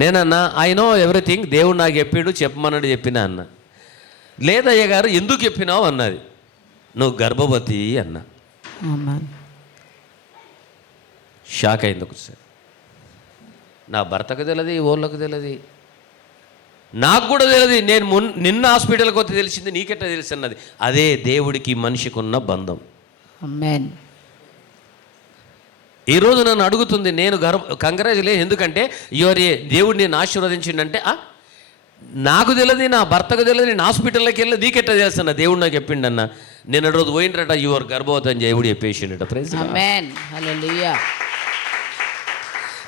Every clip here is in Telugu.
నేనన్నా ఐ నో ఎవ్రీథింగ్, దేవుడు నాకు చెప్పాడు, చెప్పమన్నాడు, చెప్పినా అన్న. లేదయ్య గారు ఎందుకు చెప్పినావు అన్నది. నువ్వు గర్భవతి అన్న. షాక్ అయింది ఒకసారి. నా భర్తకు తెలియదు, ఊళ్ళకు తెలియదు, నాకు కూడా తెలియదు. నేను నిన్న హాస్పిటల్కి వస్తే తెలిసింది, నీకెట్లా తెలిసి అన్నది. అదే దేవుడికి మనిషికి ఉన్న బంధం. ఆమేన్. ఈరోజు నన్ను అడుగుతుంది, నేను కంగ్రాచులేషన్, ఎందుకంటే దేవుడు నేను ఆశీర్వదించిండంటే నాకు తెలియదు, నా భర్తకు తెలియదు, నేను హాస్పిటల్లోకి వెళ్ళి నీకెట్లా చేస్తున్నా, దేవుడు నాకు చెప్పిండన్న. నేను రోజు పోయిండ్రట, యువర్ గర్భవతి అని దేవుడు చెప్పేసిండట. ప్రైజ్ ఆమేన్, హల్లెలూయా.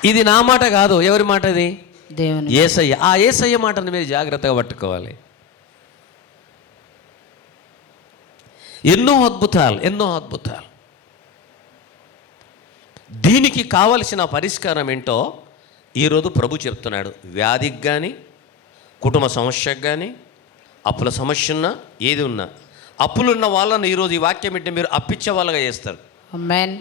ఇది నా మాట కాదు, ఎవరి మాట ఇది? దేవుని. యేసయ్య. ఆ యేసయ్య మాటను మీరు జాగ్రత్తగా పట్టుకోవాలి. ఎన్నో అద్భుతాలు, ఎన్నో అద్భుతాలు. దీనికి కావలసిన పరిష్కారం ఏంటో ఈరోజు ప్రభు చెప్తున్నాడు. వ్యాధికి కానీ, కుటుంబ సమస్యకు కానీ, అప్పుల సమస్య ఉన్నా, ఏది ఉన్నా, అప్పులున్న వాళ్ళను ఈరోజు ఈ వాక్యం ఏంటంటే మీరు అప్పిచ్చే వాళ్ళగా చేస్తారు. ఆమేన్.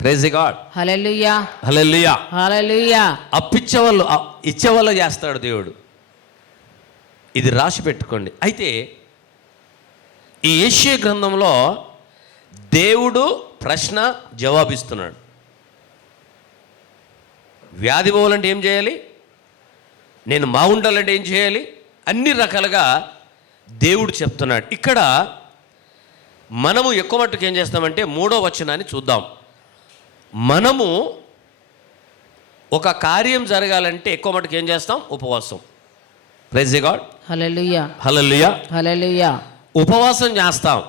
Praise God. హల్లెలూయా, హల్లెలూయా, హల్లెలూయా. అప్పిచ్చేవాళ్ళు ఇచ్చేవాళ్ళు చేస్తాడు దేవుడు. ఇది రాసి పెట్టుకోండి. అయితే ఈ యెషయా గ్రంథంలో దేవుడు ప్రశ్న జవాబిస్తున్నాడు. వ్యాధి పోవాలంటే ఏం చేయాలి, నేను బాగుండాలంటే ఏం చేయాలి, అన్ని రకాలుగా దేవుడు చెప్తున్నాడు. ఇక్కడ మనము ఎక్కువ మట్టుకు ఏం చేస్తామంటే 3వ వచనాన్ని చూద్దాం. మనము ఒక కార్యం జరగాలంటే ఎక్కువ మటుకు ఏం చేస్తాం? ఉపవాసం. Praise God. Hallelujah, hallelujah, hallelujah. ఉపవాసం చేస్తాం,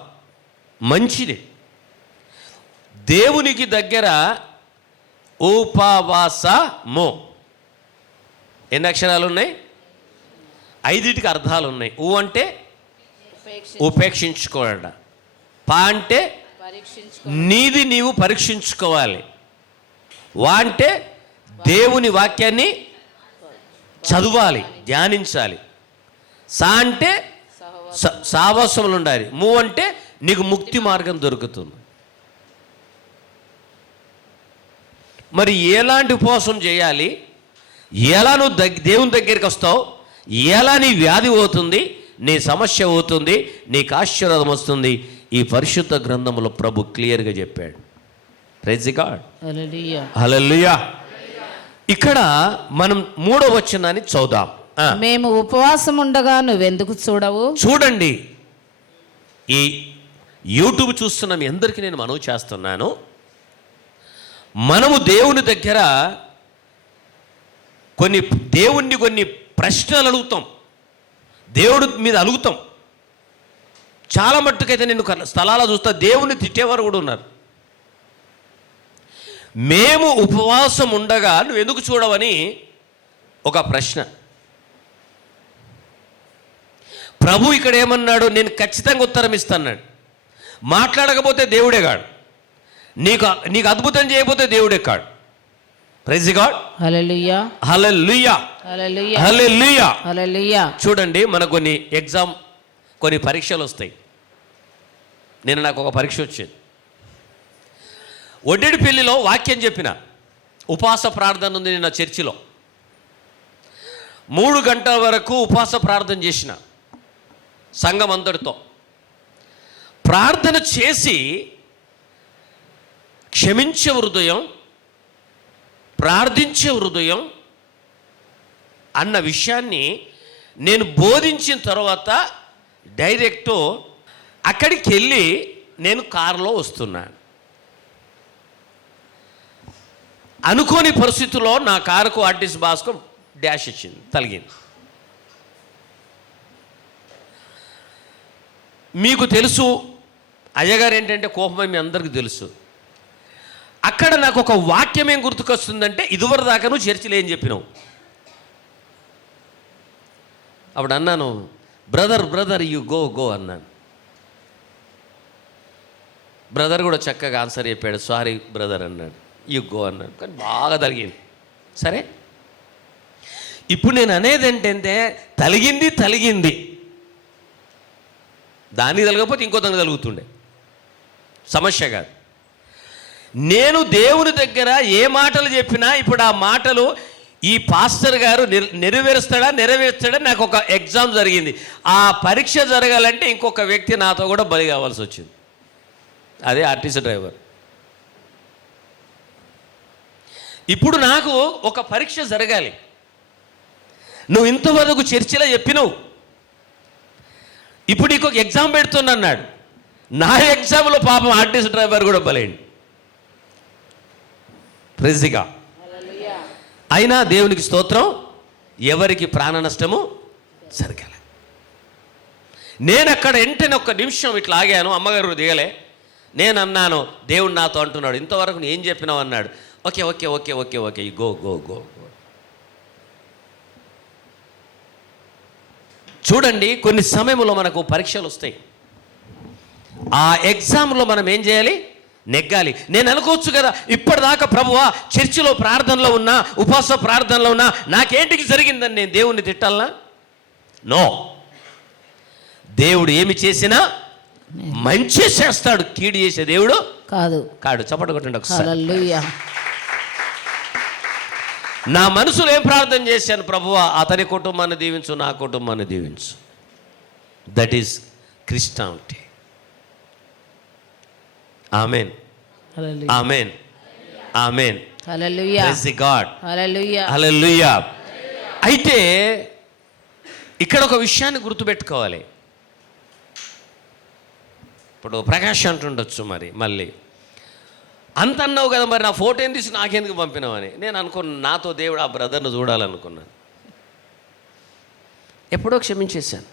మంచిది. దేవునికి దగ్గర ఉపవాసము ఎన్ని అక్షరాలు ఉన్నాయి? 5టికి అర్థాలు ఉన్నాయి. ఊ అంటే ఉపేక్షించుకోవడం, పా అంటే నీది నీవు పరీక్షించుకోవాలి, వా అంటే దేవుని వాక్యాన్ని చదవాలి, ధ్యానించాలి, సా అంటే సావాసములు ఉండాలి, ము అంటే నీకు ముక్తి మార్గం దొరుకుతుంది. మరి ఎలాంటి ఉపవాసం చేయాలి, ఎలా నువ్వు దేవుని దగ్గరికి వస్తావు, ఎలా నీ వ్యాధి పోతుంది, నీ సమస్య పోతుంది, నీకు ఆశీర్వాదం వస్తుంది, ఈ పరిశుద్ధ గ్రంథంలో ప్రభు క్లియర్గా చెప్పాడు. Praise God. Hallelujah, hallelujah. ఇక్కడ మనం 3వ వచనాన్ని చదువుదాం. మేము ఉపవాసం ఉండగా నువ్వెందుకు చూడవు? చూడండి, ఈ యూట్యూబ్ చూస్తున్న మీ అందరికీ నేను మనవి చేస్తున్నాను, మనము దేవుని దగ్గర కొన్ని ప్రశ్నలు అడుగుతాం, దేవుడి మీద అడుగుతాం. చాలా మట్టుకైతే నేను స్థలాలు చూస్తా, దేవుని తిట్టేవారు కూడా ఉన్నారు. మేము ఉపవాసం ఉండగా నువ్వు ఎందుకు చూడవని ఒక ప్రశ్న. ప్రభు ఇక్కడ ఏమన్నాడు? నేను ఖచ్చితంగా ఉత్తరం ఇస్తాన్నాడు. మాట్లాడకపోతే దేవుడే కాడు, నీకు అద్భుతం చేయకపోతే దేవుడే కాడు. Praise God. Hallelujah, hallelujah, hallelujah, hallelujah, hallelujah. చూడండి, మనకు కొన్ని పరీక్షలు వస్తాయి. నాకు ఒక పరీక్ష వచ్చేది. ఒడ్డెడి పెళ్లిలో వాక్యం చెప్పిన, ఉపవాస ప్రార్థన ఉంది నిన్న చర్చిలో. 3 గంటల వరకు ఉపవాస ప్రార్థన చేసిన సంఘం అందరితో ప్రార్థన చేసి, క్షమించే హృదయం, ప్రార్థించే హృదయం అన్న విషయాన్ని నేను బోధించిన తర్వాత డైరెక్ట్ అక్కడికి వెళ్ళి నేను కారులో వస్తున్నాను. అనుకోని పరిస్థితుల్లో నా కారుకు ఆర్టీసీ బాస్కు డాష్ ఇచ్చింది, తలిగింది. మీకు తెలుసు, అయ్యగారు ఏంటంటే కోపమై మీ అందరికీ తెలుసు. అక్కడ నాకు ఒక వాక్యం ఏం గుర్తుకొస్తుందంటే, ఇదివరకు దాకా నువ్వు చర్చిలో ఏం చెప్పినావు. అప్పుడు అన్నాను, బ్రదర్ యు గో అన్నాను. బ్రదర్ కూడా చక్కగా ఆన్సర్ చెప్పాడు, సారీ బ్రదర్ అన్నాడు, యు గో అన్నాడు. కానీ బాగా తలిగింది. సరే, ఇప్పుడు నేను అనేది ఏంటంటే, తలిగింది, దానికి తలగకపోతే ఇంకో దానికి తలుగుతుండే, సమస్య కాదు. నేను దేవుని దగ్గర ఏ మాటలు చెప్పినా ఇప్పుడు ఆ మాటలు ఈ పాస్టర్ గారు నెరవేరుస్తాడా నాకు ఒక ఎగ్జామ్ జరిగింది. ఆ పరీక్ష జరగాలంటే ఇంకొక వ్యక్తి నాతో కూడా బలి కావాల్సి వచ్చింది. అదే ఆర్టీసీ డ్రైవర్. ఇప్పుడు నాకు ఒక పరీక్ష జరగాలి. నువ్వు ఇంతవరకు చర్చిలో చెప్పినావు, ఇప్పుడు నీకు ఒక ఎగ్జామ్ పెడుతున్నాడు. నా ఎగ్జామ్లో పాపం ఆర్టీసీ డ్రైవర్ కూడా బలైంది. ప్రైజ్గా. అయినా దేవునికి స్తోత్రం, ఎవరికి ప్రాణ నష్టము జరగాలి. నేను అక్కడ వెంటనే ఒక్క నిమిషం ఇట్లా ఆగాను. అమ్మగారు దిగలే. నేను అన్నాను, దేవుడు నాతో అంటున్నాడు, ఇంతవరకు నేను ఏం చెప్పినావు అన్నాడు. Okay okay okay okay okay go go go. చూడండి, కొన్ని సమయంలో మనకు పరీక్షలు వస్తాయి. ఆ ఎగ్జామ్లో మనం ఏం చేయాలి? నెగ్గాలి. నేను అనుకోవచ్చు కదా, ఇప్పటిదాకా ప్రభువా చర్చిలో ప్రార్థనలో ఉన్నా, ఉపవాస ప్రార్థనలో ఉన్నా, నాకేంటికి జరిగిందని నేను దేవుణ్ణి తిట్టాలనా? నో. దేవుడు ఏమి చేసినా మంచి చేస్తాడు, కీడు చేసే దేవుడు కాడు. చప్పట కొట్టండి ఒకసారి. హల్లెలూయా. నా మనసులో ఏం ప్రార్థన చేశాను? ప్రభువా అతని కుటుంబాన్ని దీవించు, నా కుటుంబాన్ని దీవించు. That is Christianity. Amen, amen, amen. Hallelujah. Praise the God. Hallelujah. Hallelujah. అయితే ఇక్కడ ఒక విషయాన్ని గుర్తుపెట్టుకోవాలి. ఇప్పుడు ప్రకాష్ అంటుండొచ్చు, మళ్ళీ అంత అన్నావు కదా, మరి నా ఫోటో ఏం తీసి నాకెందుకు పంపినావని. నేను అనుకున్నాను, నాతో దేవుడు ఆ బ్రదర్ను చూడాలనుకున్నాను. ఎప్పుడో క్షమించేశాను.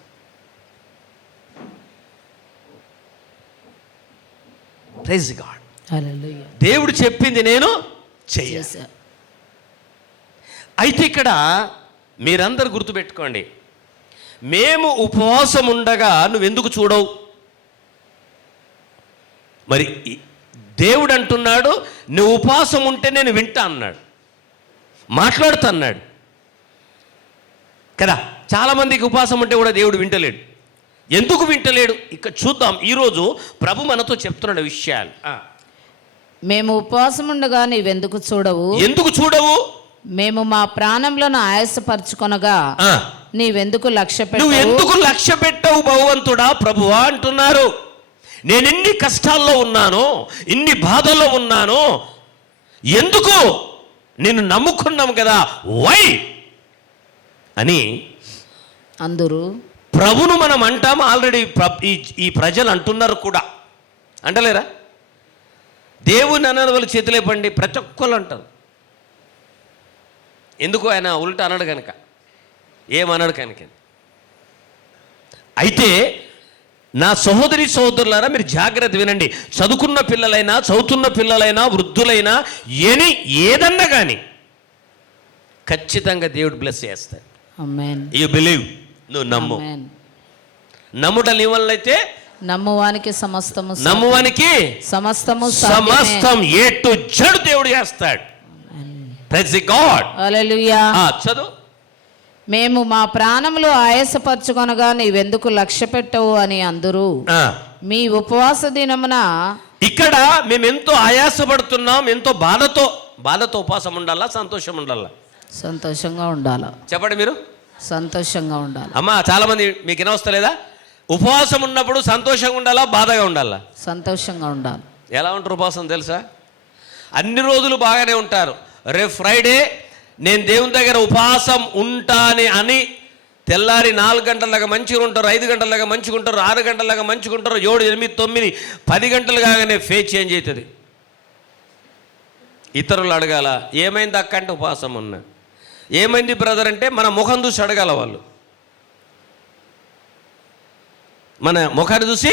Praise God. హల్లెలూయా. దేవుడు చెప్పింది నేను చెయ్యాలి. అయితే ఇక్కడ మీరందరూ గుర్తుపెట్టుకోండి, మేము ఉపవాసం ఉండగా నువ్వెందుకు చూడవు? మరి దేవుడు అంటున్నాడు, నువ్వు ఉపవాసం ఉంటే నేను వింటా అన్నాడు, మాట్లాడుతా అన్నాడు కదా. చాలామందికి ఉపవాసం ఉంటే కూడా దేవుడు వింటలేడు. ఎందుకు వింటలేడు? ఇక్కడ చూద్దాం. ఈరోజు ప్రభు మనతో చెప్తున్నాడు విషయాలు. మేము ఉపవాసం ఉండగా నీవెందుకు చూడవు? ఎందుకు చూడవు? మేము మా ప్రాణంలను ఆయాసపరచుకొనగా నీవెందుకు నువ్వు ఎందుకు లక్ష్య పెట్టవు భగవంతుడా, ప్రభువా అంటున్నారు. నేను ఎన్ని కష్టాల్లో ఉన్నానో, ఇన్ని బాధల్లో ఉన్నానో, ఎందుకు? నిన్ను నమ్ముకున్నాం కదా, వై అని అందరూ ప్రభును మనం అంటాం. ఆల్రెడీ ఈ ప్రజలు అంటున్నారు కూడా, అంటలేరా? దేవుని అన్న వాళ్ళు చేతులేపండి, ప్రతి ఒక్కళ్ళు అంటారు. ఎందుకు? ఆయన ఉల్టా అన్నాడు కనుక, ఏమన్నాడు కనుక. అయితే నా సహోదరి సహోదరులారా, మీరు జాగ్రత్త వినండి. చదువుకున్న పిల్లలైనా, చదువుతున్న పిల్లలైనా, వృద్ధులైనా, ఏదన్నా కానీ ఖచ్చితంగా దేవుడు బ్లెస్ చేస్తాడు. ఆమేన్. You believe. నువ్వు నమ్ము. నమ్ముట నీ వల్ల అయితే నమ్మువానికి సమస్తం ఏ టు జడ్ దేవుడు చేస్తాడు. Praise the God. హల్లెలూయా. చదువు. మేము మా ప్రాణములు ఆయాసపరచుకొనగా నీవెందుకు లక్ష్య పెట్టవు అని అందరూ మీ ఉపవాస దినమున. ఇక్కడ మేము ఎంతో ఆయాసపడుతున్నాం, ఎంతో బాధతో ఉపవాసం ఉండాలా, సంతోషం ఉండాలా? సంతోషంగా ఉండాలా? చెప్పండి మీరు. సంతోషంగా ఉండాలి. అమ్మా, చాలా మంది మీకు వినవస్తలేదా? ఉపవాసం ఉన్నప్పుడు సంతోషంగా ఉండాలా, బాధగా ఉండాలా? సంతోషంగా ఉండాలి. ఎలా ఉంటారు ఉపవాసం తెలుసా? అన్ని రోజులు బాగానే ఉంటారు. రేపు ఫ్రైడే నేను దేవుని దగ్గర ఉపవాసం ఉంటాని అని తెల్లారి 4 గంటలలాగా మంచిగా ఉంటారు, 5 గంటలలాగా మంచిగా ఉంటారు, 6 గంటలలాగా మంచిగా ఉంటారు, 7, 8, 9, 10 గంటలు కాగానే ఫేస్ చేంజ్ అవుతుంది. ఇతరులు అడగాల, ఏమైంది అక్క అంటే ఉపవాసం ఉన్నా. ఏమైంది బ్రదర్ అంటే మన ముఖం చూసి అడగాల. వాళ్ళు మన ముఖాన్ని చూసి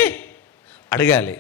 అడగాలి.